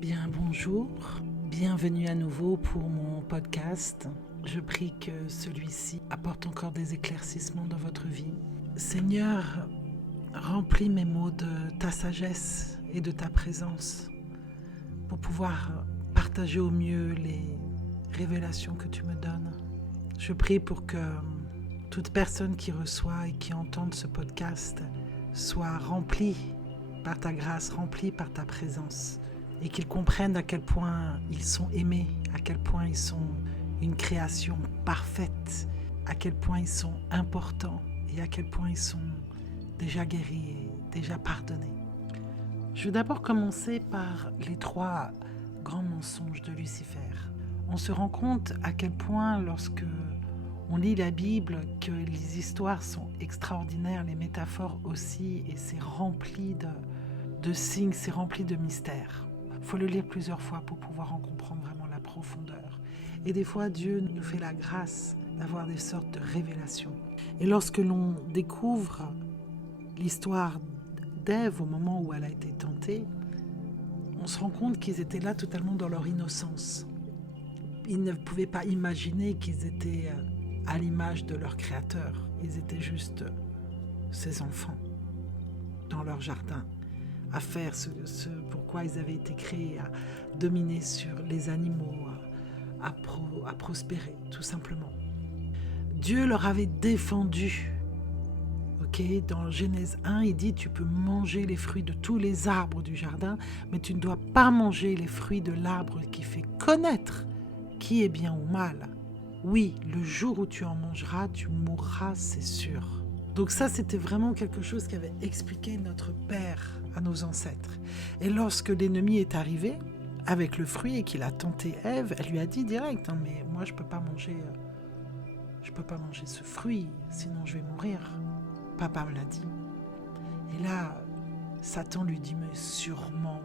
bien, bonjour. Bienvenue à nouveau pour mon podcast. Je prie que celui-ci apporte encore des éclaircissements dans votre vie. Seigneur, remplis mes mots de ta sagesse et de ta présence pour pouvoir partager au mieux les révélations que tu me donnes. Je prie pour que toute personne qui reçoit et qui entende ce podcast soit remplie par ta grâce, remplie par ta présence, et qu'ils comprennent à quel point ils sont aimés, à quel point ils sont une création parfaite, à quel point ils sont importants et à quel point ils sont déjà guéris et déjà pardonnés. Je vais d'abord commencer par les 3 grands mensonges de Lucifer. On se rend compte à quel point lorsque on lit la Bible que les histoires sont extraordinaires, les métaphores aussi, et c'est rempli de signes, c'est rempli de mystères. Il faut le lire plusieurs fois pour pouvoir en comprendre vraiment la profondeur. Et des fois, Dieu nous fait la grâce d'avoir des sortes de révélations. Et lorsque l'on découvre l'histoire d'Ève au moment où elle a été tentée, on se rend compte qu'ils étaient là totalement dans leur innocence. Ils ne pouvaient pas imaginer qu'ils étaient à l'image de leur Créateur. Ils étaient juste ses enfants dans leur jardin, à faire ce pourquoi ils avaient été créés, à dominer sur les animaux, à prospérer, tout simplement. Dieu leur avait défendu. Dans Genèse 1, il dit « Tu peux manger les fruits de tous les arbres du jardin, mais tu ne dois pas manger les fruits de l'arbre qui fait connaître qui est bien ou mal. Oui, le jour où tu en mangeras, tu mourras, c'est sûr. » Donc ça, c'était vraiment quelque chose qu'avait expliqué notre Père à nos ancêtres. Et lorsque l'ennemi est arrivé avec le fruit et qu'il a tenté Ève, elle lui a dit direct « Mais moi, je peux pas manger ce fruit, sinon je vais mourir. Papa me l'a dit. » Et là, Satan lui dit « Mais sûrement,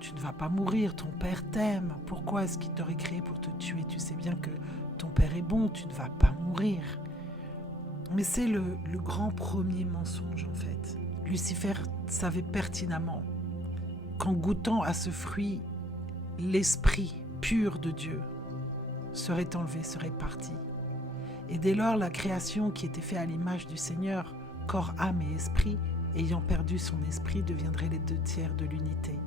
tu ne vas pas mourir, ton père t'aime. Pourquoi est-ce qu'il t'aurait créé pour te tuer? Tu sais bien que ton père est bon, tu ne vas pas mourir. » Mais c'est le grand premier mensonge en fait. Lucifer savait pertinemment qu'en goûtant à ce fruit, l'esprit pur de Dieu serait enlevé, serait parti. Et dès lors, la création qui était faite à l'image du Seigneur, corps, âme et esprit, ayant perdu son esprit, deviendrait les 2/3 de l'unité.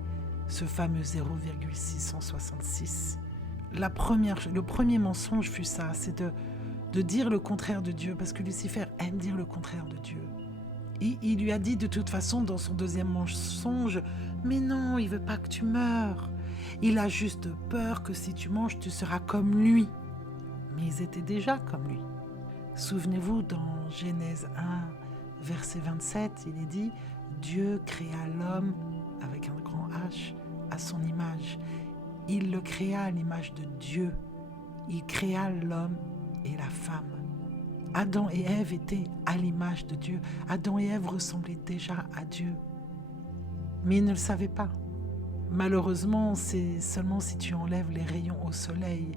Ce fameux 0,666. Le premier mensonge fut ça, c'est de dire le contraire de Dieu, parce que Lucifer aime dire le contraire de Dieu. Et il lui a dit de toute façon dans son deuxième mensonge, « Mais non, il ne veut pas que tu meurs. Il a juste peur que si tu manges, tu seras comme lui. » Mais ils étaient déjà comme lui. Souvenez-vous, dans Genèse 1, verset 27, il est dit « Dieu créa l'homme, avec un grand H, à son image. Il le créa à l'image de Dieu. Il créa l'homme et la femme. » Adam et Ève étaient à l'image de Dieu. Adam et Ève ressemblaient déjà à Dieu. Mais ils ne le savaient pas. Malheureusement, c'est seulement si tu enlèves les rayons au soleil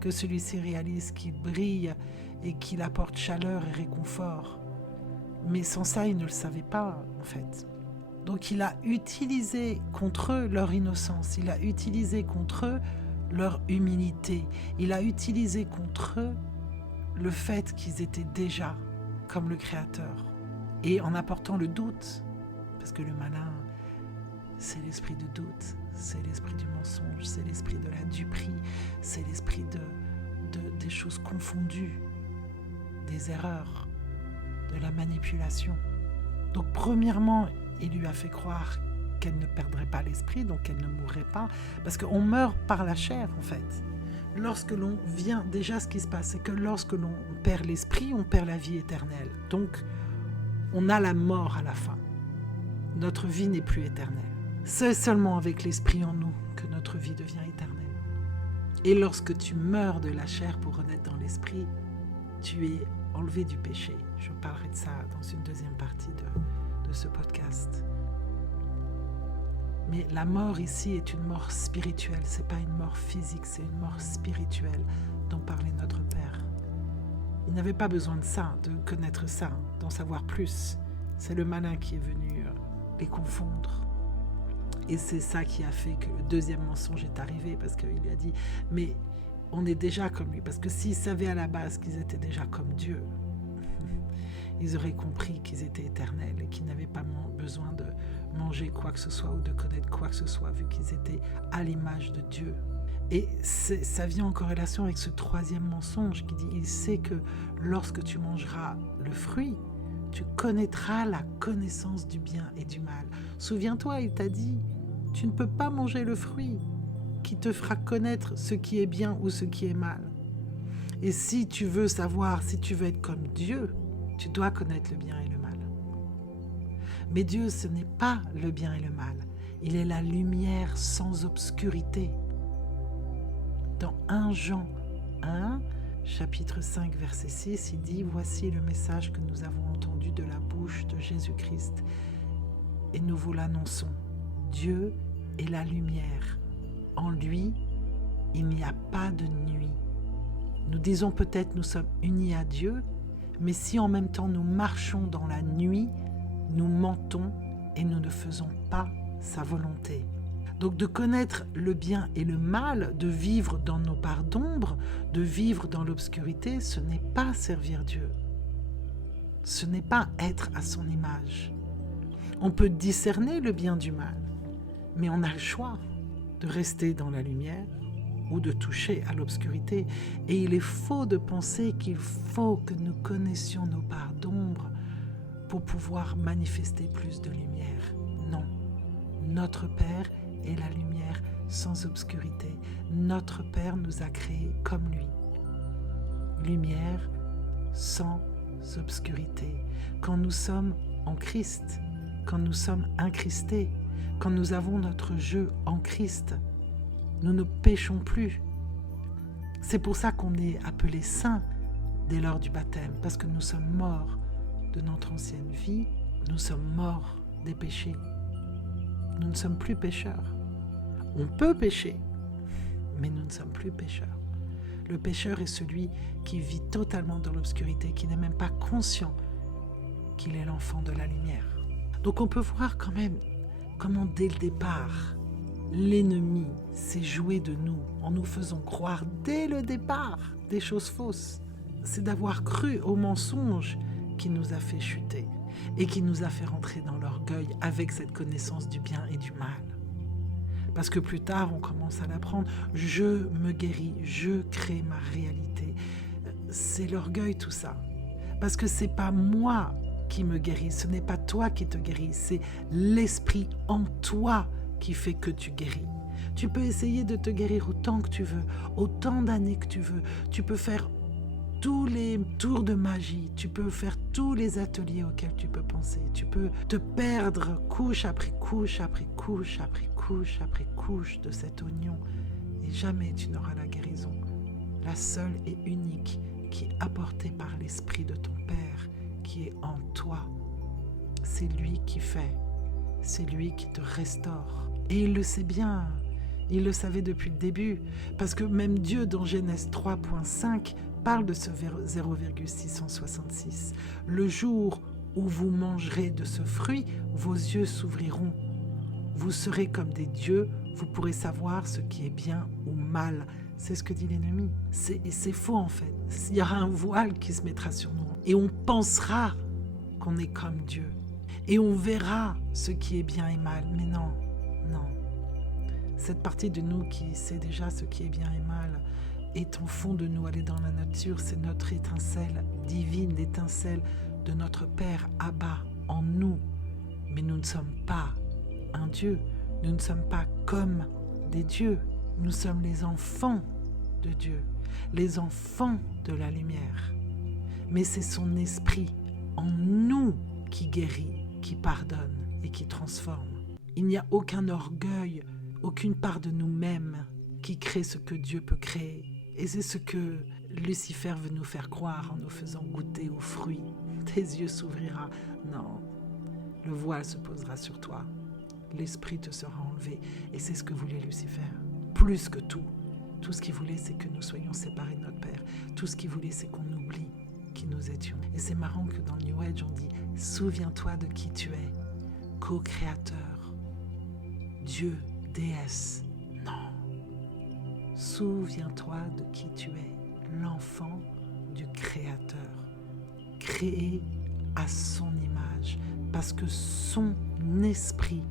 que celui-ci réalise qu'il brille et qu'il apporte chaleur et réconfort. Mais sans ça, ils ne le savaient pas, en fait. Donc il a utilisé contre eux leur innocence, il a utilisé contre eux leur humilité, il a utilisé contre eux le fait qu'ils étaient déjà comme le Créateur. Et en apportant le doute, parce que le malin, c'est l'esprit de doute, c'est l'esprit du mensonge, c'est l'esprit de la duperie, c'est l'esprit des choses confondues, des erreurs, de la manipulation. Donc premièrement, il lui a fait croire qu'elle ne perdrait pas l'esprit, donc qu'elle ne mourrait pas, parce qu'on meurt par la chair en fait. Lorsque l'on vient, déjà ce qui se passe, c'est que lorsque l'on perd l'esprit, on perd la vie éternelle. Donc on a la mort à la fin. Notre vie n'est plus éternelle. C'est seulement avec l'esprit en nous que notre vie devient éternelle. Et lorsque tu meurs de la chair pour renaître dans l'esprit, tu es enlevé du péché. Je parlerai de ça dans une deuxième partie de ce podcast. Mais la mort ici est une mort spirituelle, c'est pas une mort physique, c'est une mort spirituelle dont parlait notre Père. Il n'avait pas besoin de ça, de connaître ça, d'en savoir plus. C'est le malin qui est venu les confondre. Et c'est ça qui a fait que le deuxième mensonge est arrivé, parce qu'il lui a dit, mais on est déjà comme lui. Parce que s'ils savaient à la base qu'ils étaient déjà comme Dieu, ils auraient compris qu'ils étaient éternels et qu'ils n'avaient pas besoin de manger quoi que ce soit ou de connaître quoi que ce soit, vu qu'ils étaient à l'image de Dieu. Et ça vient en corrélation avec ce troisième mensonge qui dit, il sait que lorsque tu mangeras le fruit, tu connaîtras la connaissance du bien et du mal. Souviens-toi, il t'a dit, tu ne peux pas manger le fruit qui te fera connaître ce qui est bien ou ce qui est mal. Et si tu veux savoir, si tu veux être comme Dieu, tu dois connaître le bien et le mal. Mais Dieu, ce n'est pas le bien et le mal. Il est la lumière sans obscurité. Dans 1 Jean 1, chapitre 5, verset 6, il dit « Voici le message que nous avons entendu de la bouche de Jésus-Christ, et nous vous l'annonçons. Dieu est la lumière. En lui, il n'y a pas de nuit. Nous disons peut-être nous sommes unis à Dieu, mais si en même temps nous marchons dans la nuit, nous mentons et nous ne faisons pas sa volonté. » Donc de connaître le bien et le mal, de vivre dans nos parts d'ombre, de vivre dans l'obscurité, ce n'est pas servir Dieu. Ce n'est pas être à son image. On peut discerner le bien du mal, mais on a le choix de rester dans la lumière ou de toucher à l'obscurité. Et il est faux de penser qu'il faut que nous connaissions nos parts d'ombre pour pouvoir manifester plus de lumière. Non, notre Père est la lumière sans obscurité. Notre Père nous a créés comme lui. Lumière sans obscurité. Quand nous sommes en Christ, quand nous sommes incristés, quand nous avons notre jeu en Christ, nous ne péchons plus. C'est pour ça qu'on est appelés saints dès lors du baptême, parce que nous sommes morts de notre ancienne vie, nous sommes morts des péchés. Nous ne sommes plus pécheurs. On peut pécher, mais nous ne sommes plus pécheurs. Le pécheur est celui qui vit totalement dans l'obscurité, qui n'est même pas conscient qu'il est l'enfant de la lumière. Donc on peut voir quand même comment dès le départ, l'ennemi s'est joué de nous en nous faisant croire dès le départ des choses fausses. C'est d'avoir cru au mensonge qui nous a fait chuter et qui nous a fait rentrer dans l'orgueil avec cette connaissance du bien et du mal. Parce que plus tard, on commence à l'apprendre. Je me guéris, je crée ma réalité. C'est l'orgueil tout ça. Parce que c'est pas moi qui me guéris, ce n'est pas toi qui te guéris, c'est l'esprit en toi qui fait que tu guéris. Tu peux essayer de te guérir autant que tu veux, autant d'années que tu veux. Tu peux faire tous les tours de magie, tu peux faire tous les ateliers auxquels tu peux penser. Tu peux te perdre couche après couche, après couche, après couche, après couche de cet oignon. Et jamais tu n'auras la guérison. La seule et unique qui est apportée par l'esprit de ton Père, qui est en toi. C'est lui qui fait. C'est lui qui te restaure. Et il le sait bien. Il le savait depuis le début. Parce que même Dieu, dans Genèse 3.5, parle de ce 0,666. Le jour où vous mangerez de ce fruit, vos yeux s'ouvriront. Vous serez comme des dieux, vous pourrez savoir ce qui est bien ou mal. C'est ce que dit l'ennemi. C'est faux en fait. Il y aura un voile qui se mettra sur nous. Et on pensera qu'on est comme Dieu. Et on verra ce qui est bien et mal. Mais non, non. Cette partie de nous qui sait déjà ce qui est bien et mal est au fond de nous, elle est dans la nature, c'est notre étincelle divine, l'étincelle de notre Père Abba en nous. Mais nous ne sommes pas un Dieu, nous ne sommes pas comme des dieux, nous sommes les enfants de Dieu, les enfants de la lumière. Mais c'est son esprit en nous qui guérit, qui pardonne et qui transforme. Il n'y a aucun orgueil, aucune part de nous-mêmes qui crée ce que Dieu peut créer. Et c'est ce que Lucifer veut nous faire croire en nous faisant goûter aux fruits. Tes yeux s'ouvrira. Non, le voile se posera sur toi. L'esprit te sera enlevé. Et c'est ce que voulait Lucifer. Plus que tout. Tout ce qu'il voulait, c'est que nous soyons séparés de notre Père. Tout ce qu'il voulait, c'est qu'on oublie qui nous étions. Et c'est marrant que dans le New Age, on dit « Souviens-toi de qui tu es, co-créateur Dieu, déesse. Non. Souviens-toi de qui tu es, l'enfant du Créateur, créé à son image, parce que son esprit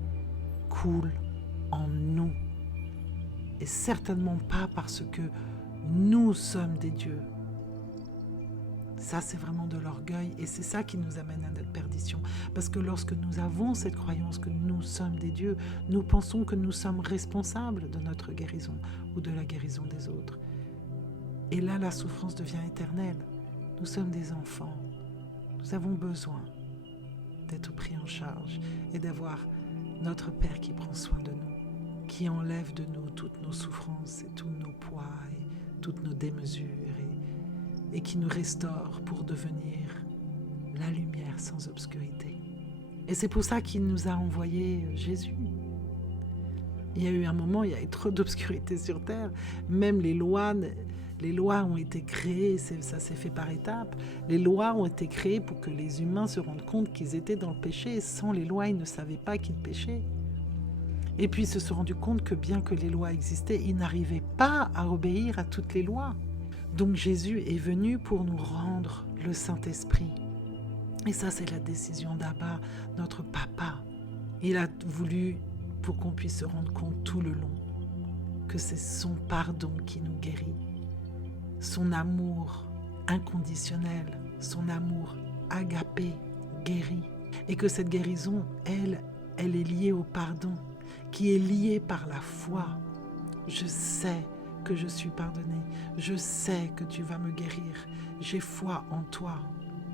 coule en nous. Et certainement pas parce que nous sommes des dieux. Ça, c'est vraiment de l'orgueil et c'est ça qui nous amène à notre perdition. Parce que lorsque nous avons cette croyance que nous sommes des dieux, nous pensons que nous sommes responsables de notre guérison ou de la guérison des autres. Et là, la souffrance devient éternelle. Nous sommes des enfants. Nous avons besoin d'être pris en charge et d'avoir notre Père qui prend soin de nous, qui enlève de nous toutes nos souffrances et tous nos poids et toutes nos démesures et qui nous restaure pour devenir la lumière sans obscurité. Et c'est pour ça qu'il nous a envoyé Jésus. Il y a eu un moment, il y a eu trop d'obscurité sur terre. Même les lois ont été créées, ça s'est fait par étapes. Les lois ont été créées pour que les humains se rendent compte qu'ils étaient dans le péché. Sans les lois, ils ne savaient pas qu'ils péchaient. Et puis ils se sont rendus compte que bien que les lois existaient, ils n'arrivaient pas à obéir à toutes les lois. Donc Jésus est venu pour nous rendre le Saint-Esprit. Et ça, c'est la décision d'Abba, notre papa. Il a voulu, pour qu'on puisse se rendre compte tout le long, que c'est son pardon qui nous guérit. Son amour inconditionnel, son amour agapé guérit. Et que cette guérison, elle est liée au pardon, qui est liée par la foi. Je sais que je suis pardonné. Je sais que tu vas me guérir. J'ai foi en toi.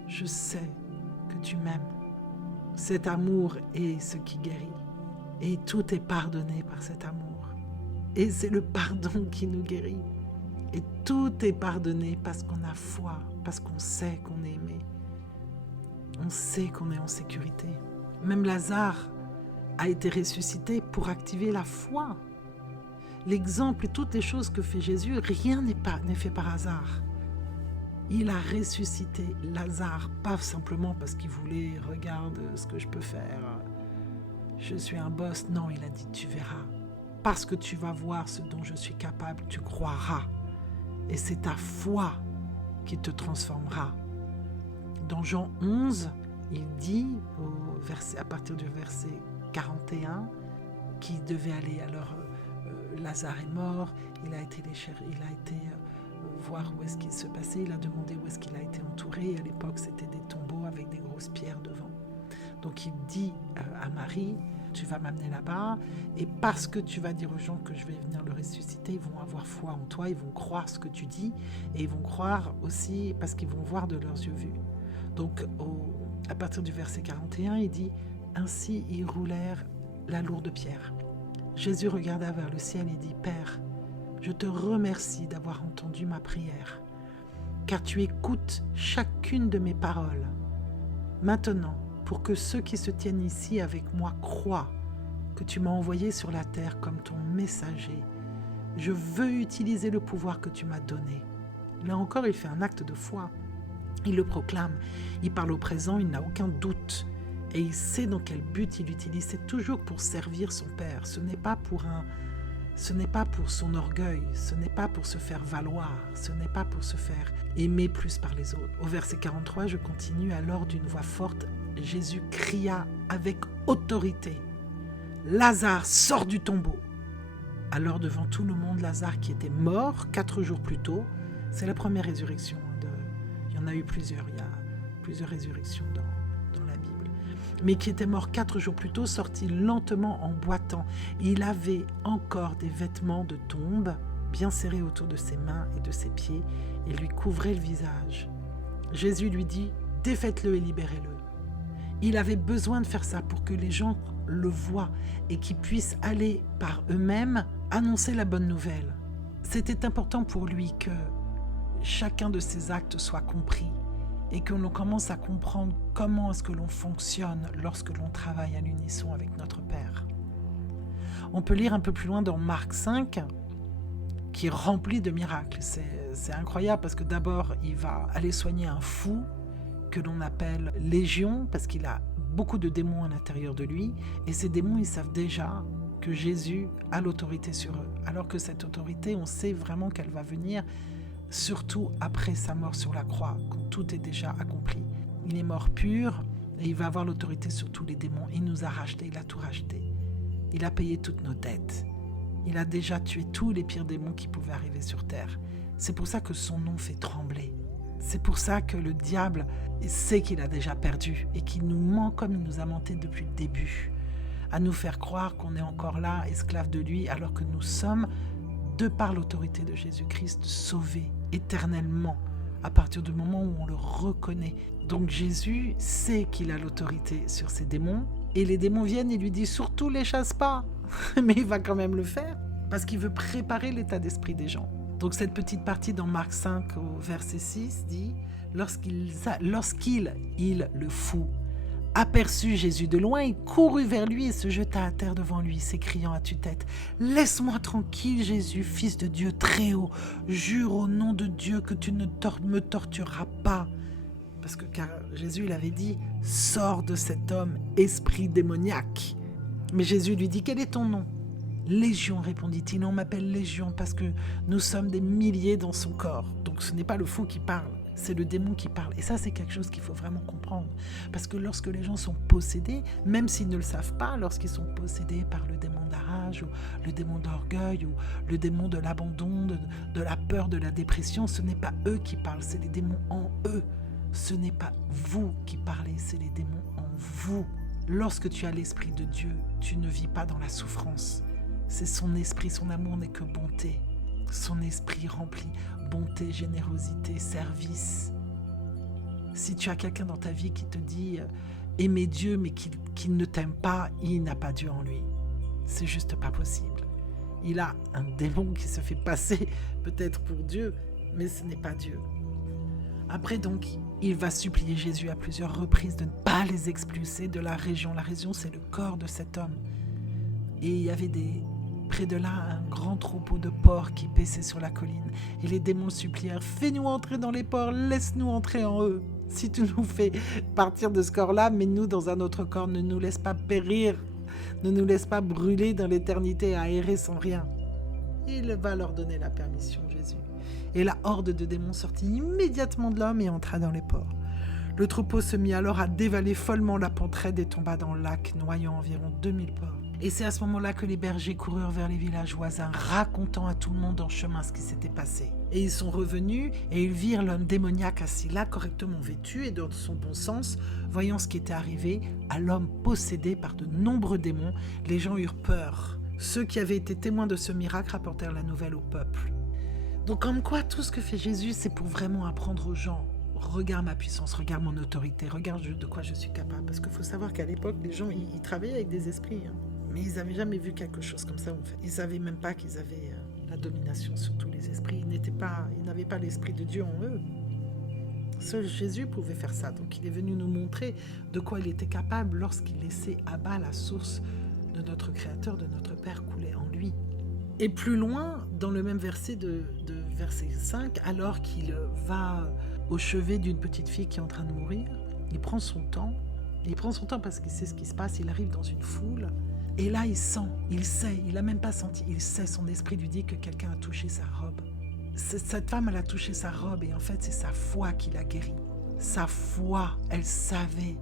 Je sais que tu m'aimes. Cet amour est ce qui guérit. Et tout est pardonné par cet amour. Et c'est le pardon qui nous guérit. Et tout est pardonné parce qu'on a foi, parce qu'on sait qu'on est aimé. On sait qu'on est en sécurité. Même Lazare a été ressuscité pour activer la foi. L'exemple et toutes les choses que fait Jésus, rien n'est fait par hasard. Il a ressuscité Lazare, pas simplement parce qu'il voulait, regarde ce que je peux faire, je suis un boss. Non, il a dit, tu verras. Parce que tu vas voir ce dont je suis capable, tu croiras. Et c'est ta foi qui te transformera. Dans Jean 11, il dit, à partir du verset 41, qu'il devait aller alors... Lazare est mort, il a été voir où est-ce qu'il se passait, il a demandé où est-ce qu'il a été entouré. À l'époque, c'était des tombeaux avec des grosses pierres devant. Donc il dit à Marie, tu vas m'amener là-bas, et parce que tu vas dire aux gens que je vais venir le ressusciter, ils vont avoir foi en toi, ils vont croire ce que tu dis, et ils vont croire aussi parce qu'ils vont voir de leurs yeux vus. Donc à partir du verset 41, il dit, ainsi ils roulèrent la lourde pierre. Jésus regarda vers le ciel et dit, Père, je te remercie d'avoir entendu ma prière, car tu écoutes chacune de mes paroles. Maintenant, pour que ceux qui se tiennent ici avec moi croient que tu m'as envoyé sur la terre comme ton messager, je veux utiliser le pouvoir que tu m'as donné. Là encore, il fait un acte de foi. Il le proclame, il parle au présent, il n'a aucun doute. Et il sait dans quel but il utilise. C'est toujours pour servir son Père. Ce n'est pas pour son orgueil. Ce n'est pas pour se faire valoir. Ce n'est pas pour se faire aimer plus par les autres. Au verset 43, je continue. Alors d'une voix forte, Jésus cria avec autorité. Lazare, sors du tombeau. Alors devant tout le monde, Lazare qui était mort 4 jours plus tôt, c'est la première résurrection. Il y en a eu plusieurs. Il y a plusieurs résurrections dans la Bible. Mais qui était mort 4 jours plus tôt, sortit lentement en boitant. Il avait encore des vêtements de tombe bien serrés autour de ses mains et de ses pieds et lui couvraient le visage. Jésus lui dit, défaites-le et libérez-le. Il avait besoin de faire ça pour que les gens le voient et qu'ils puissent aller par eux-mêmes annoncer la bonne nouvelle. C'était important pour lui que chacun de ses actes soit compris et que l'on commence à comprendre comment est-ce que l'on fonctionne lorsque l'on travaille à l'unisson avec notre Père. On peut lire un peu plus loin dans Marc 5, qui est rempli de miracles. C'est incroyable parce que d'abord, il va aller soigner un fou que l'on appelle Légion, parce qu'il a beaucoup de démons à l'intérieur de lui, et ces démons, ils savent déjà que Jésus a l'autorité sur eux. Alors que cette autorité, on sait vraiment qu'elle va venir surtout après sa mort sur la croix, quand tout est déjà accompli. Il est mort pur et il va avoir l'autorité sur tous les démons. Il nous a rachetés, il a tout racheté. Il a payé toutes nos dettes. Il a déjà tué tous les pires démons qui pouvaient arriver sur terre. C'est pour ça que son nom fait trembler. C'est pour ça que le diable sait qu'il a déjà perdu et qu'il nous ment comme il nous a menti depuis le début, à nous faire croire qu'on est encore là, esclaves de lui, alors que nous sommes, de par l'autorité de Jésus-Christ, sauvés éternellement, à partir du moment où on le reconnaît. Donc Jésus sait qu'il a l'autorité sur ces démons, et les démons viennent et lui disent surtout les chasse pas, mais il va quand même le faire, parce qu'il veut préparer l'état d'esprit des gens. Donc cette petite partie dans Marc 5 au verset 6 dit « Lorsqu'il, le fou, aperçut Jésus de loin, il courut vers lui et se jeta à terre devant lui, s'écriant à tue-tête « Laisse-moi tranquille, Jésus, fils de Dieu très haut, jure au nom de Dieu que tu ne me tortureras pas. » Parce que car Jésus il avait dit « Sors de cet homme, esprit démoniaque. » Mais Jésus lui dit « Quel est ton nom ?» « Légion, répondit-il, on m'appelle Légion parce que nous sommes des milliers dans son corps. » Donc ce n'est pas le fou qui parle, c'est le démon qui parle. Et ça, c'est quelque chose qu'il faut vraiment comprendre. Parce que lorsque les gens sont possédés, même s'ils ne le savent pas, lorsqu'ils sont possédés par le démon de la rage, ou le démon d'orgueil, ou le démon de l'abandon, de la peur, de la dépression, ce n'est pas eux qui parlent, c'est les démons en eux. Ce n'est pas vous qui parlez, c'est les démons en vous. Lorsque tu as l'esprit de Dieu, tu ne vis pas dans la souffrance. C'est son esprit, son amour n'est que bonté. Son esprit remplit bonté, générosité, service. Si tu as quelqu'un dans ta vie qui te dit aimer Dieu mais qu'il ne t'aime pas, il n'a pas Dieu en lui. C'est juste pas possible. Il a un démon qui se fait passer peut-être pour Dieu, mais ce n'est pas Dieu. Après donc, il va supplier Jésus à plusieurs reprises de ne pas les expulser de la région. La région, c'est le corps de cet homme. Et il y avait près de là un grand troupeau de porcs qui paissaient sur la colline. Et les démons supplièrent « Fais-nous entrer dans les porcs, laisse-nous entrer en eux. Si tu nous fais partir de ce corps-là, mets-nous dans un autre corps, ne nous laisse pas périr, ne nous laisse pas brûler dans l'éternité à errer sans rien. » Il va leur donner la permission, Jésus. Et la horde de démons sortit immédiatement de l'homme et entra dans les porcs. Le troupeau se mit alors à dévaler follement la pente raide et tomba dans le lac, noyant environ 2000 porcs. Et c'est à ce moment-là que les bergers coururent vers les villages voisins, racontant à tout le monde en chemin ce qui s'était passé. Et ils sont revenus et ils virent l'homme démoniaque assis là, correctement vêtu et dans son bon sens. Voyant ce qui était arrivé à l'homme possédé par de nombreux démons, les gens eurent peur. Ceux qui avaient été témoins de ce miracle rapportèrent la nouvelle au peuple. Donc comme quoi, tout ce que fait Jésus, c'est pour vraiment apprendre aux gens. Regarde ma puissance, regarde mon autorité, regarde de quoi je suis capable. Parce qu'il faut savoir qu'à l'époque, les gens, ils travaillaient avec des esprits. Mais ils n'avaient jamais vu quelque chose comme ça, en fait. Ils ne savaient même pas qu'ils avaient la domination sur tous les esprits. Ils n'avaient pas l'esprit de Dieu en eux. Seul Jésus pouvait faire ça. Donc il est venu nous montrer de quoi il était capable lorsqu'il laissait à bas la source de notre Créateur, de notre Père couler en lui. Et plus loin, dans le même verset de verset 5, alors qu'il va au chevet d'une petite fille qui est en train de mourir, il prend son temps. Il prend son temps parce qu'il sait ce qui se passe. Il arrive dans une foule. Et là, il sait, il n'a même pas senti, il sait, son esprit lui dit que quelqu'un a touché sa robe. Cette femme, elle a touché sa robe et en fait, c'est sa foi qui l'a guérie. Sa foi, elle savait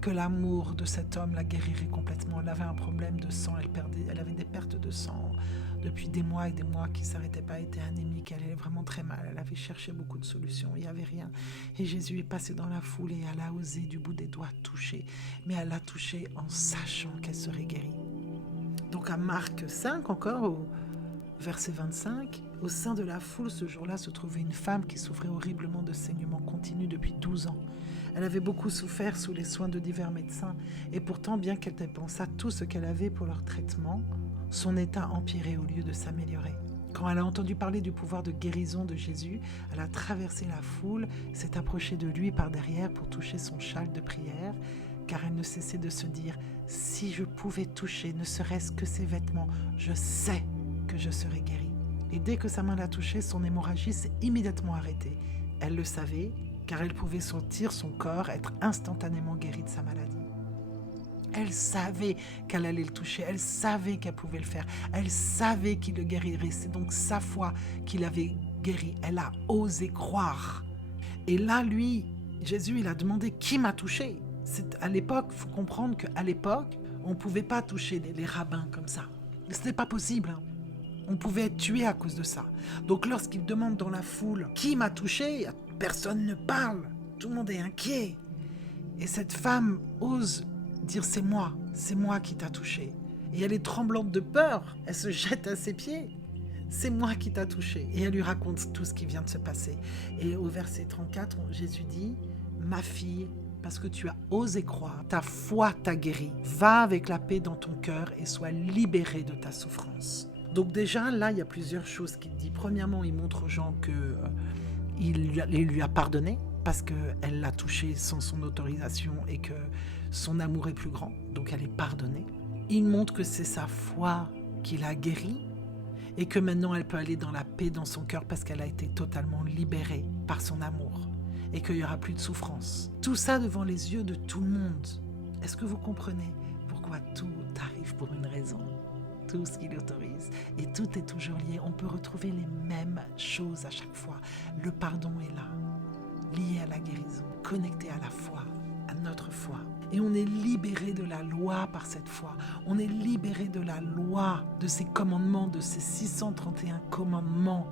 que l'amour de cet homme la guérirait complètement. Elle avait un problème de sang, elle avait des pertes de sang depuis des mois et des mois qui ne s'arrêtaient pas, elle était anémique, elle allait vraiment très mal, elle avait cherché beaucoup de solutions, il n'y avait rien. Et Jésus est passé dans la foule et elle a osé du bout des doigts toucher, mais elle l'a touché en sachant qu'elle serait guérie. Donc à Marc 5 encore, au verset 25, au sein de la foule ce jour-là se trouvait une femme qui souffrait horriblement de saignements continus depuis 12 ans. Elle avait beaucoup souffert sous les soins de divers médecins et pourtant, bien qu'elle dépensât tout ce qu'elle avait pour leur traitement, son état empirait au lieu de s'améliorer. Quand elle a entendu parler du pouvoir de guérison de Jésus, elle a traversé la foule, s'est approchée de lui par derrière pour toucher son châle de prière, car elle ne cessait de se dire « Si je pouvais toucher ne serait-ce que ses vêtements, je sais que je serais guérie. » Et dès que sa main l'a touché, son hémorragie s'est immédiatement arrêtée. Elle le savait, car elle pouvait sentir son corps être instantanément guéri de sa maladie. Elle savait qu'elle allait le toucher. Elle savait qu'elle pouvait le faire. Elle savait qu'il le guérirait. C'est donc sa foi qui l'avait guéri. Elle a osé croire. Et là, lui, Jésus, il a demandé qui m'a touché. À l'époque, il faut comprendre qu'à l'époque, on ne pouvait pas toucher les rabbins comme ça. Ce n'était pas possible. On pouvait être tué à cause de ça. Donc lorsqu'il demande dans la foule qui m'a touché, personne ne parle. Tout le monde est inquiet. Et cette femme ose dire c'est moi qui t'a touché. Et elle est tremblante de peur. Elle se jette à ses pieds. C'est moi qui t'a touché. Et elle lui raconte tout ce qui vient de se passer. Et au verset 34, Jésus dit, ma fille, parce que tu as osé croire, ta foi t'a guéri. Va avec la paix dans ton cœur et sois libérée de ta souffrance. Donc déjà, là, il y a plusieurs choses qu'il dit. Premièrement, il montre aux gens qu'il lui a pardonné parce qu'elle l'a touché sans son autorisation et que son amour est plus grand. Donc elle est pardonnée. Il montre que c'est sa foi qui l'a guérie et que maintenant elle peut aller dans la paix dans son cœur parce qu'elle a été totalement libérée par son amour et qu'il n'y aura plus de souffrance. Tout ça devant les yeux de tout le monde. Est-ce que vous comprenez pourquoi tout arrive pour une raison ? Tout ce qu'il autorise. Et tout est toujours lié. On peut retrouver les mêmes choses à chaque fois. Le pardon est là, lié à la guérison, connecté à la foi, à notre foi. Et on est libéré de la loi par cette foi. On est libéré de la loi, de ces commandements, de ces 631 commandements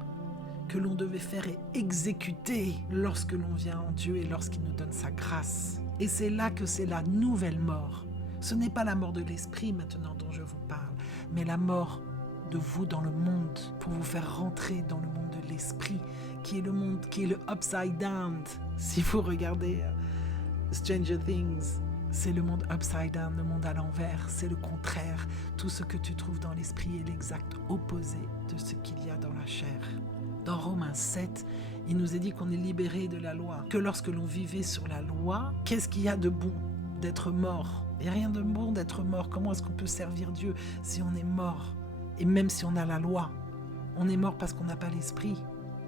que l'on devait faire et exécuter lorsque l'on vient en Dieu et lorsqu'il nous donne sa grâce. Et c'est là que c'est la nouvelle mort. Ce n'est pas la mort de l'esprit maintenant dont je vous parle, mais la mort de vous dans le monde pour vous faire rentrer dans le monde de l'esprit, qui est le monde, qui est le upside down. Si vous regardez Stranger Things, c'est le monde upside down, le monde à l'envers, c'est le contraire. Tout ce que tu trouves dans l'esprit est l'exact opposé de ce qu'il y a dans la chair. Dans Romains 7, il nous est dit qu'on est libéré de la loi, que lorsque l'on vivait sur la loi, qu'est-ce qu'il y a de bon d'être mort? Il n'y a rien de bon d'être mort. Comment est-ce qu'on peut servir Dieu si on est mort? Et même si on a la loi, on est mort parce qu'on n'a pas l'esprit.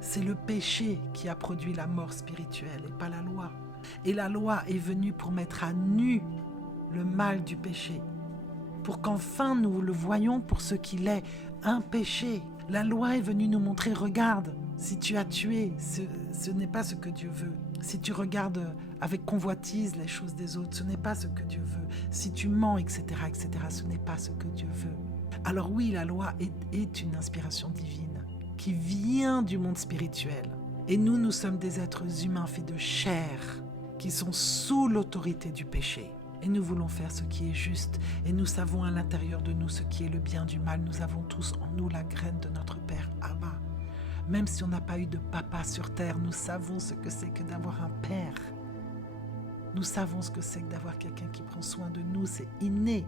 C'est le péché qui a produit la mort spirituelle et pas la loi. Et la loi est venue pour mettre à nu le mal du péché, pour qu'enfin nous le voyions pour ce qu'il est, un péché. La loi est venue nous montrer, regarde, si tu as tué, ce n'est pas ce que Dieu veut. Si tu regardes avec convoitise les choses des autres, ce n'est pas ce que Dieu veut. Si tu mens, etc., ce n'est pas ce que Dieu veut. Alors oui, la loi est une inspiration divine qui vient du monde spirituel. Et nous sommes des êtres humains faits de chair qui sont sous l'autorité du péché. Et nous voulons faire ce qui est juste. Et nous savons à l'intérieur de nous ce qui est le bien du mal. Nous avons tous en nous la graine de notre Père Abba. Même si on n'a pas eu de papa sur terre, nous savons ce que c'est que d'avoir un père. Nous savons ce que c'est que d'avoir quelqu'un qui prend soin de nous. C'est inné.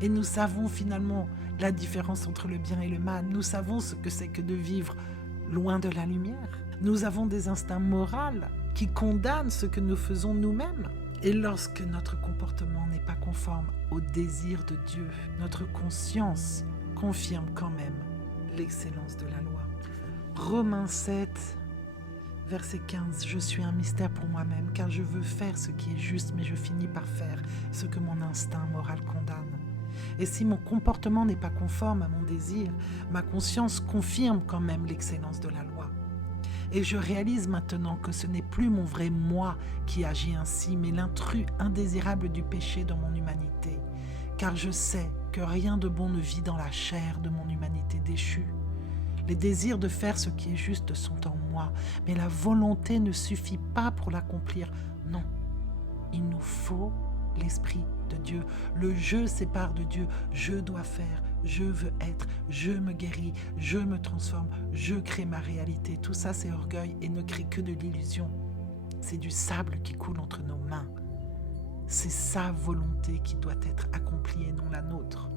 Et nous savons finalement la différence entre le bien et le mal. Nous savons ce que c'est que de vivre loin de la lumière. Nous avons des instincts moraux qui condamnent ce que nous faisons nous-mêmes. Et lorsque notre comportement n'est pas conforme au désir de Dieu, notre conscience confirme quand même l'excellence de la loi. Romains 7, verset 15. Je suis un mystère pour moi-même, car je veux faire ce qui est juste, mais je finis par faire ce que mon instinct moral condamne. Et si mon comportement n'est pas conforme à mon désir, ma conscience confirme quand même l'excellence de la loi. Et je réalise maintenant que ce n'est plus mon vrai moi qui agit ainsi, mais l'intrus indésirable du péché dans mon humanité. Car je sais que rien de bon ne vit dans la chair de mon humanité déchue. Les désirs de faire ce qui est juste sont en moi, mais la volonté ne suffit pas pour l'accomplir. Non, il nous faut l'Esprit de Dieu. Le je sépare de Dieu. Je dois faire, je veux être, je me guéris, je me transforme, je crée ma réalité. Tout ça, c'est orgueil et ne crée que de l'illusion. C'est du sable qui coule entre nos mains. C'est sa volonté qui doit être accomplie et non la nôtre.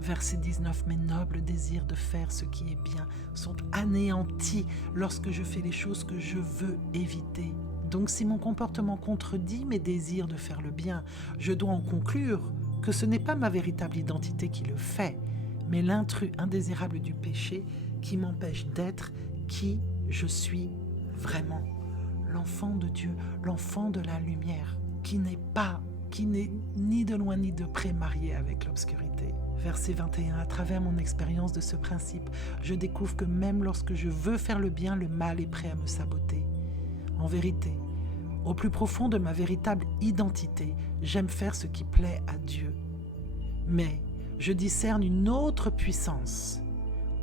Verset 19, mes nobles désirs de faire ce qui est bien sont anéantis lorsque je fais les choses que je veux éviter. Donc si mon comportement contredit mes désirs de faire le bien, je dois en conclure que ce n'est pas ma véritable identité qui le fait, mais l'intrus indésirable du péché qui m'empêche d'être qui je suis vraiment. L'enfant de Dieu, l'enfant de la lumière, qui n'est pas qui n'est ni de loin ni de près marié avec l'obscurité. Verset 21, à travers mon expérience de ce principe, je découvre que même lorsque je veux faire le bien, le mal est prêt à me saboter. En vérité, au plus profond de ma véritable identité, j'aime faire ce qui plaît à Dieu. Mais je discerne une autre puissance,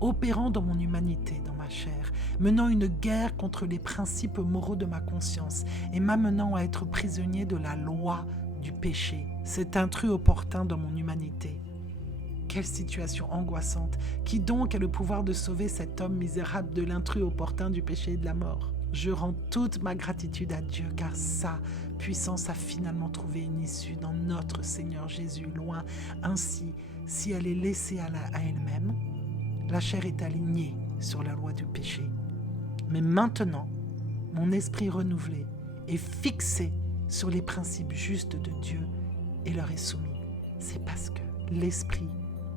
opérant dans mon humanité, dans ma chair, menant une guerre contre les principes moraux de ma conscience et m'amenant à être prisonnier de la loi du péché. Cet intrus opportun dans mon humanité. Quelle situation angoissante! Qui donc a le pouvoir de sauver cet homme misérable de l'intrus opportun du péché et de la mort? Je rends toute ma gratitude à Dieu, car sa puissance a finalement trouvé une issue dans notre Seigneur Jésus, loin. Ainsi, si elle est laissée à elle-même, la chair est alignée sur la loi du péché. Mais maintenant, mon esprit renouvelé est fixé sur les principes justes de Dieu et leur est soumis. C'est parce que l'esprit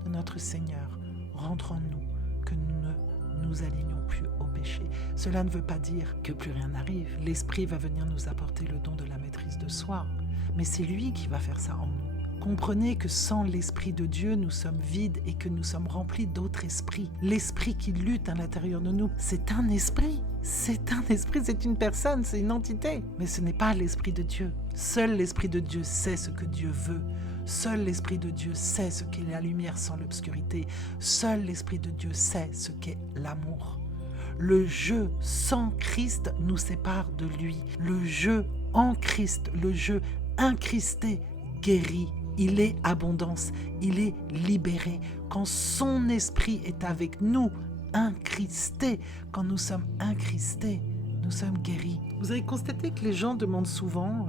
de notre Seigneur rentre en nous que nous ne nous alignons plus au péché. Cela ne veut pas dire que plus rien n'arrive. L'esprit va venir nous apporter le don de la maîtrise de soi, mais c'est lui qui va faire ça en nous. Comprenez que sans l'Esprit de Dieu, nous sommes vides et que nous sommes remplis d'autres esprits. L'esprit qui lutte à l'intérieur de nous, c'est un esprit. C'est un esprit, c'est une personne, c'est une entité. Mais ce n'est pas l'Esprit de Dieu. Seul l'Esprit de Dieu sait ce que Dieu veut. Seul l'Esprit de Dieu sait ce qu'est la lumière sans l'obscurité. Seul l'Esprit de Dieu sait ce qu'est l'amour. Le jeu sans Christ nous sépare de lui. Le jeu en Christ, le jeu incristé, guérit. Il est abondance, il est libéré. Quand son esprit est avec nous, incristé, quand nous sommes incristés, nous sommes guéris. Vous avez constaté que les gens demandent souvent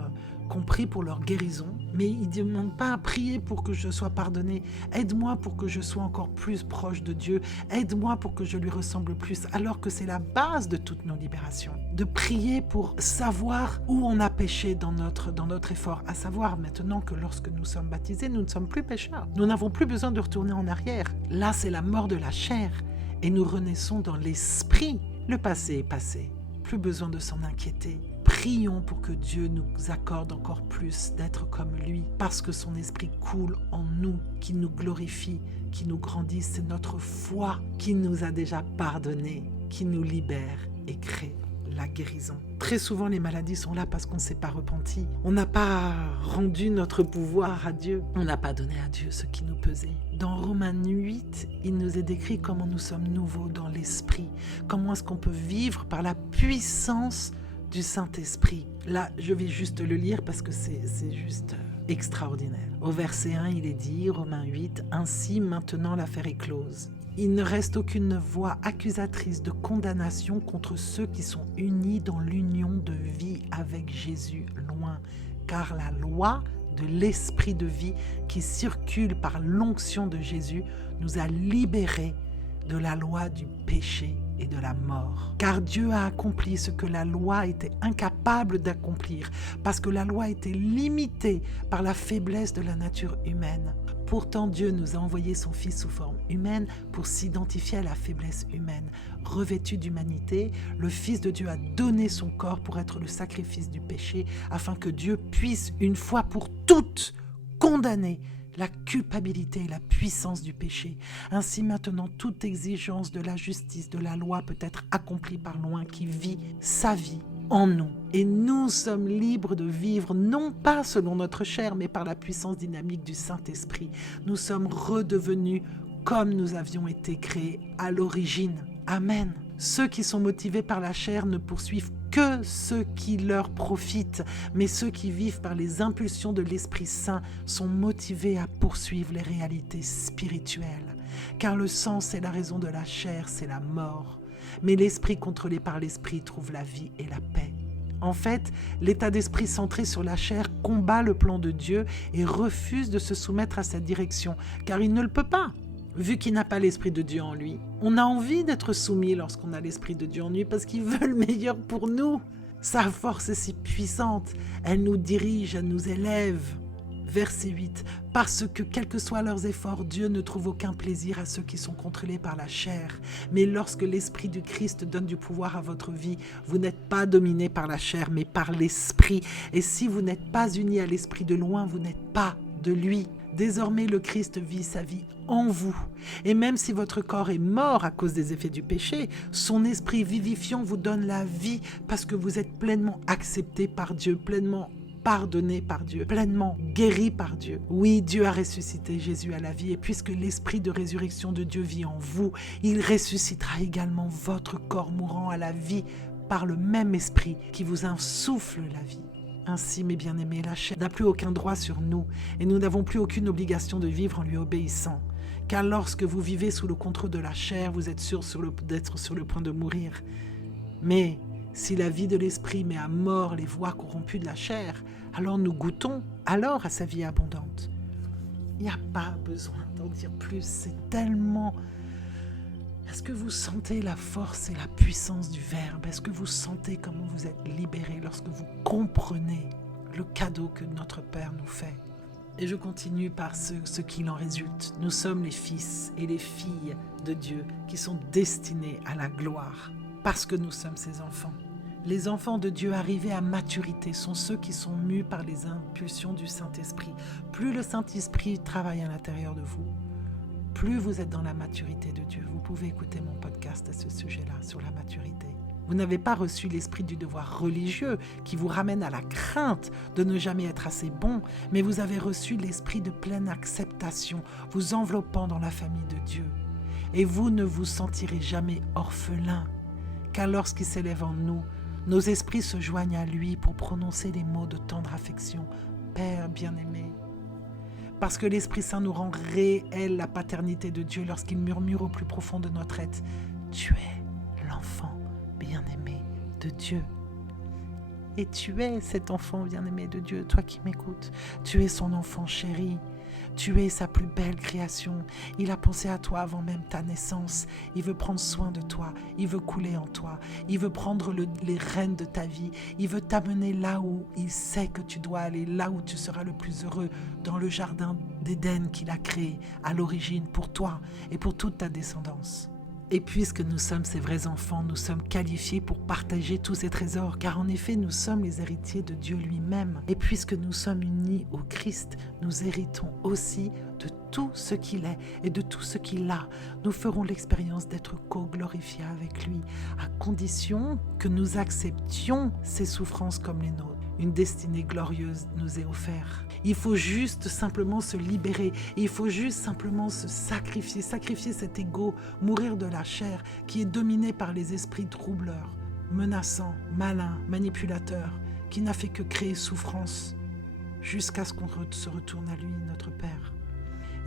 qu'on prie pour leur guérison, mais ils ne demandent pas à prier pour que je sois pardonné. Aide-moi pour que je sois encore plus proche de Dieu. Aide-moi pour que je lui ressemble plus, alors que c'est la base de toutes nos libérations. De prier pour savoir où on a péché dans notre effort, à savoir maintenant que lorsque nous sommes baptisés, nous ne sommes plus pécheurs. Nous n'avons plus besoin de retourner en arrière. Là, c'est la mort de la chair et nous renaissons dans l'esprit. Le passé est passé. Plus besoin de s'en inquiéter. Prions pour que Dieu nous accorde encore plus d'être comme lui, parce que son esprit coule en nous, qui nous glorifie, qui nous grandit. C'est notre foi qui nous a déjà pardonné, qui nous libère et crée la guérison. Très souvent, les maladies sont là parce qu'on ne s'est pas repenti. On n'a pas rendu notre pouvoir à Dieu. On n'a pas donné à Dieu ce qui nous pesait. Dans Romains 8, il nous est décrit comment nous sommes nouveaux dans l'esprit. Comment est-ce qu'on peut vivre par la puissance du Saint-Esprit. Là, je vais juste le lire parce que c'est juste extraordinaire. Au verset 1, il est dit, Romains 8, « Ainsi maintenant l'affaire est close. Il ne reste aucune voix accusatrice de condamnation contre ceux qui sont unis dans l'union de vie avec Jésus loin, car la loi de l'esprit de vie qui circule par l'onction de Jésus nous a libérés de la loi du péché et de la mort. Car Dieu a accompli ce que la loi était incapable d'accomplir, parce que la loi était limitée par la faiblesse de la nature humaine. Pourtant, Dieu nous a envoyé son Fils sous forme humaine pour s'identifier à la faiblesse humaine. Revêtu d'humanité, le Fils de Dieu a donné son corps pour être le sacrifice du péché, afin que Dieu puisse une fois pour toutes condamner la culpabilité et la puissance du péché. Ainsi maintenant, toute exigence de la justice, de la loi peut être accomplie par l'un qui vit sa vie en nous. Et nous sommes libres de vivre non pas selon notre chair, mais par la puissance dynamique du Saint-Esprit. Nous sommes redevenus comme nous avions été créés à l'origine. Amen. Ceux qui sont motivés par la chair ne poursuivent que ce qui leur profite, mais ceux qui vivent par les impulsions de l'Esprit Saint sont motivés à poursuivre les réalités spirituelles. Car le sang, c'est la raison de la chair, c'est la mort. Mais l'esprit contrôlé par l'esprit trouve la vie et la paix. En fait, l'état d'esprit centré sur la chair combat le plan de Dieu et refuse de se soumettre à sa direction, car il ne le peut pas. Vu qu'il n'a pas l'Esprit de Dieu en lui. On a envie d'être soumis lorsqu'on a l'Esprit de Dieu en lui parce qu'il veut le meilleur pour nous. Sa force est si puissante, elle nous dirige, elle nous élève. Verset 8. Parce que, quels que soient leurs efforts, Dieu ne trouve aucun plaisir à ceux qui sont contrôlés par la chair. Mais lorsque l'Esprit du Christ donne du pouvoir à votre vie, vous n'êtes pas dominé par la chair, mais par l'Esprit. Et si vous n'êtes pas unis à l'Esprit de loin, vous n'êtes pas de lui. Désormais, le Christ vit sa vie en vous. Et même si votre corps est mort à cause des effets du péché, son esprit vivifiant vous donne la vie parce que vous êtes pleinement accepté par Dieu, pleinement pardonné par Dieu, pleinement guéri par Dieu. Oui, Dieu a ressuscité Jésus à la vie et puisque l'esprit de résurrection de Dieu vit en vous, il ressuscitera également votre corps mourant à la vie par le même esprit qui vous insuffle la vie. Ainsi, mes bien-aimés, la chair n'a plus aucun droit sur nous et nous n'avons plus aucune obligation de vivre en lui obéissant. Car lorsque vous vivez sous le contrôle de la chair, vous êtes sûr d'être sur le point de mourir. Mais si la vie de l'esprit met à mort les voies corrompues de la chair, alors nous goûtons alors à sa vie abondante. Il n'y a pas besoin d'en dire plus, c'est tellement... Est-ce que vous sentez la force et la puissance du Verbe? Est-ce que vous sentez comment vous êtes libéré lorsque vous comprenez le cadeau que notre Père nous fait? Et je continue par ce qu'il en résulte. Nous sommes les fils et les filles de Dieu qui sont destinés à la gloire parce que nous sommes ses enfants. Les enfants de Dieu arrivés à maturité sont ceux qui sont mus par les impulsions du Saint-Esprit. Plus le Saint-Esprit travaille à l'intérieur de vous, plus vous êtes dans la maturité de Dieu. Vous pouvez écouter mon podcast à ce sujet-là, sur la maturité. Vous n'avez pas reçu l'esprit du devoir religieux qui vous ramène à la crainte de ne jamais être assez bon, mais vous avez reçu l'esprit de pleine acceptation, vous enveloppant dans la famille de Dieu. Et vous ne vous sentirez jamais orphelin, car lorsqu'il s'élève en nous, nos esprits se joignent à lui pour prononcer les mots de tendre affection. Père bien-aimé, parce que l'Esprit Saint nous rend réelle la paternité de Dieu lorsqu'il murmure au plus profond de notre être « Tu es l'enfant bien-aimé de Dieu ». Et tu es cet enfant bien-aimé de Dieu, toi qui m'écoutes. Tu es son enfant chéri. Tu es sa plus belle création. Il a pensé à toi avant même ta naissance. Il veut prendre soin de toi. Il veut couler en toi. Il veut prendre les rênes de ta vie. Il veut t'amener là où il sait que tu dois aller, là où tu seras le plus heureux, dans le jardin d'Éden qu'il a créé à l'origine pour toi et pour toute ta descendance. Et puisque nous sommes ses vrais enfants, nous sommes qualifiés pour partager tous ces trésors, car en effet, nous sommes les héritiers de Dieu lui-même. Et puisque nous sommes unis au Christ, nous héritons aussi de tout ce qu'il est et de tout ce qu'il a. Nous ferons l'expérience d'être co-glorifiés avec lui, à condition que nous acceptions ses souffrances comme les nôtres. Une destinée glorieuse nous est offerte. Il faut juste simplement se libérer. Il faut juste simplement se sacrifier cet ego, mourir de la chair qui est dominé par les esprits troubleurs, menaçants, malins, manipulateurs, qui n'a fait que créer souffrance jusqu'à ce qu'on se retourne à lui, notre Père.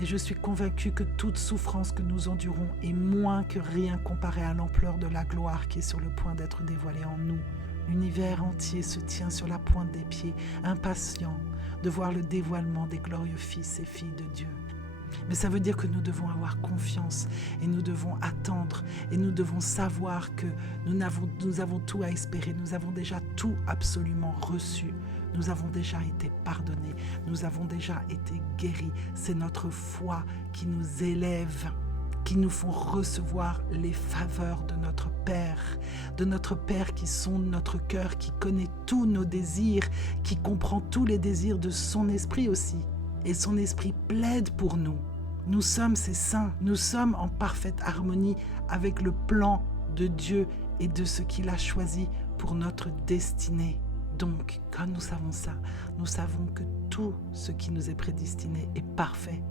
Et je suis convaincue que toute souffrance que nous endurons est moins que rien comparée à l'ampleur de la gloire qui est sur le point d'être dévoilée en nous. L'univers entier se tient sur la pointe des pieds, impatient de voir le dévoilement des glorieux fils et filles de Dieu. Mais ça veut dire que nous devons avoir confiance et nous devons attendre et nous devons savoir que nous avons tout à espérer. Nous avons déjà tout absolument reçu. Nous avons déjà été pardonnés. Nous avons déjà été guéris. C'est notre foi qui nous élève, qui nous font recevoir les faveurs de notre Père qui sonde notre cœur, qui connaît tous nos désirs, qui comprend tous les désirs de son esprit aussi. Et son esprit plaide pour nous. Nous sommes ses saints, nous sommes en parfaite harmonie avec le plan de Dieu et de ce qu'il a choisi pour notre destinée. Donc, quand nous savons ça, nous savons que tout ce qui nous est prédestiné est parfait,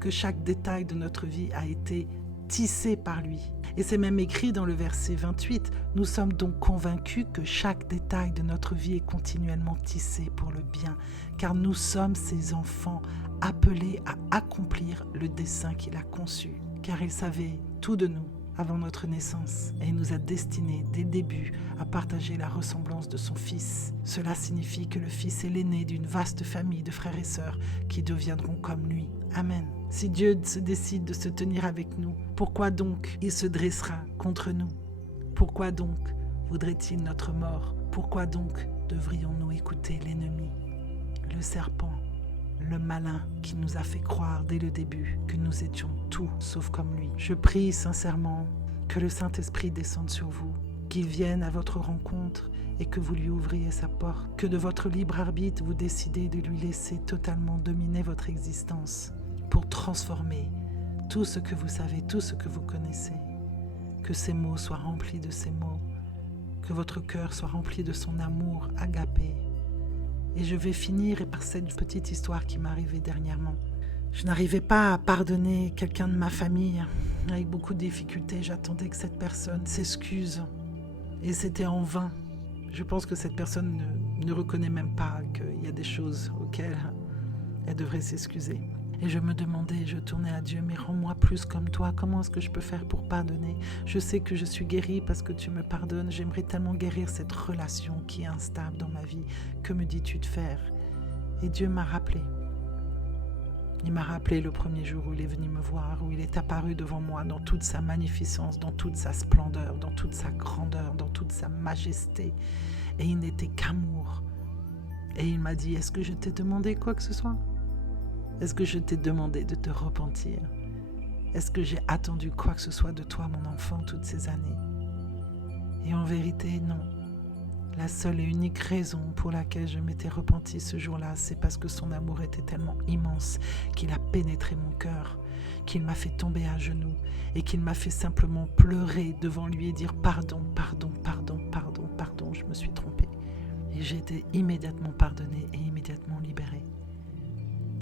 que chaque détail de notre vie a été tissé par lui. Et c'est même écrit dans le verset 28, nous sommes donc convaincus que chaque détail de notre vie est continuellement tissé pour le bien, car nous sommes ses enfants appelés à accomplir le dessein qu'il a conçu, car il savait tout de nous avant notre naissance et il nous a destinés dès le début à partager la ressemblance de son Fils. Cela signifie que le Fils est l'aîné d'une vaste famille de frères et sœurs qui deviendront comme lui. Amen. Si Dieu se décide de se tenir avec nous, pourquoi donc il se dressera contre nous? Pourquoi donc voudrait-il notre mort? Pourquoi donc devrions-nous écouter l'ennemi, le serpent, le malin qui nous a fait croire dès le début que nous étions tout sauf comme lui. Je prie sincèrement que le Saint-Esprit descende sur vous, qu'il vienne à votre rencontre et que vous lui ouvriez sa porte, que de votre libre arbitre vous décidez de lui laisser totalement dominer votre existence pour transformer tout ce que vous savez, tout ce que vous connaissez. Que ces mots soient remplis de ces mots, que votre cœur soit rempli de son amour agapé. Et je vais finir par cette petite histoire qui m'est arrivée dernièrement. Je n'arrivais pas à pardonner quelqu'un de ma famille. Avec beaucoup de difficultés, j'attendais que cette personne s'excuse. Et c'était en vain. Je pense que cette personne ne reconnaît même pas qu'il y a des choses auxquelles elle devrait s'excuser. Et je me demandais, je tournais à Dieu, mais rends-moi plus comme toi. Comment est-ce que je peux faire pour pardonner? Je sais que je suis guérie parce que tu me pardonnes. J'aimerais tellement guérir cette relation qui est instable dans ma vie. Que me dis-tu de faire? Et Dieu m'a rappelé. Il m'a rappelé le premier jour où il est venu me voir, où il est apparu devant moi dans toute sa magnificence, dans toute sa splendeur, dans toute sa grandeur, dans toute sa majesté. Et il n'était qu'amour. Et il m'a dit, est-ce que je t'ai demandé quoi que ce soit? Est-ce que je t'ai demandé de te repentir? Est-ce que j'ai attendu quoi que ce soit de toi, mon enfant, toutes ces années? Et en vérité, non. La seule et unique raison pour laquelle je m'étais repentie ce jour-là, c'est parce que son amour était tellement immense qu'il a pénétré mon cœur, qu'il m'a fait tomber à genoux et qu'il m'a fait simplement pleurer devant lui et dire pardon, pardon, pardon, pardon, pardon, je me suis trompée. Et j'ai été immédiatement pardonnée et immédiatement libérée.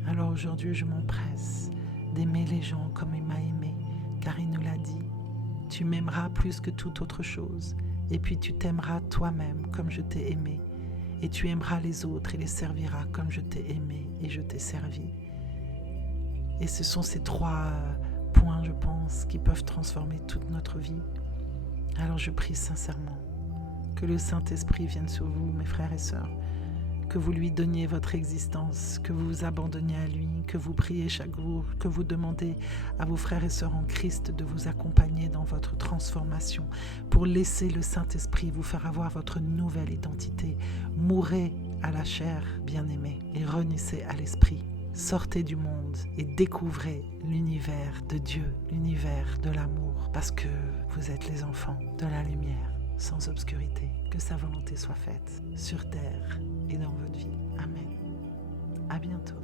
Alors aujourd'hui, je m'empresse d'aimer les gens comme il m'a aimé, car il nous l'a dit. Tu m'aimeras plus que toute autre chose, et puis tu t'aimeras toi-même comme je t'ai aimé, et tu aimeras les autres et les serviras comme je t'ai aimé et je t'ai servi. Et ce sont ces 3 points, je pense, qui peuvent transformer toute notre vie. Alors je prie sincèrement que le Saint-Esprit vienne sur vous, mes frères et sœurs, que vous lui donniez votre existence, que vous vous abandonniez à lui, que vous priez chaque jour, que vous demandez à vos frères et sœurs en Christ de vous accompagner dans votre transformation pour laisser le Saint-Esprit vous faire avoir votre nouvelle identité. Mourez à la chair, bien-aimés, et renaissez à l'esprit. Sortez du monde et découvrez l'univers de Dieu, l'univers de l'amour, parce que vous êtes les enfants de la lumière, sans obscurité. Que sa volonté soit faite sur terre et dans votre vie. Amen. À bientôt.